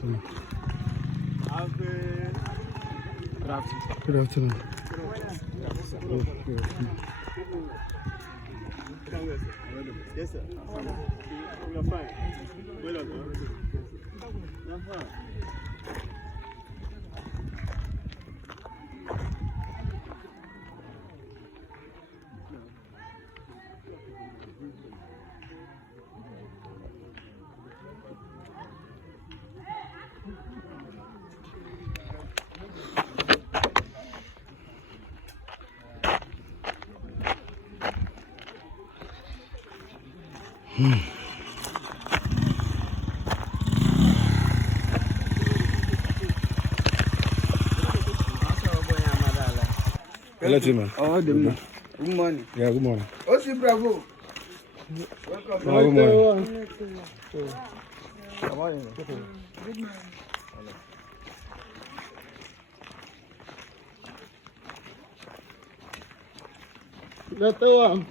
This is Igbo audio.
afternoon. Good afternoon. Good afternoon. Yes, sir. We are fine. Well done. Hello, man. Oh, good morning. Yeah, good morning. Osi Bravo. Good morning. Good morning. Good morning.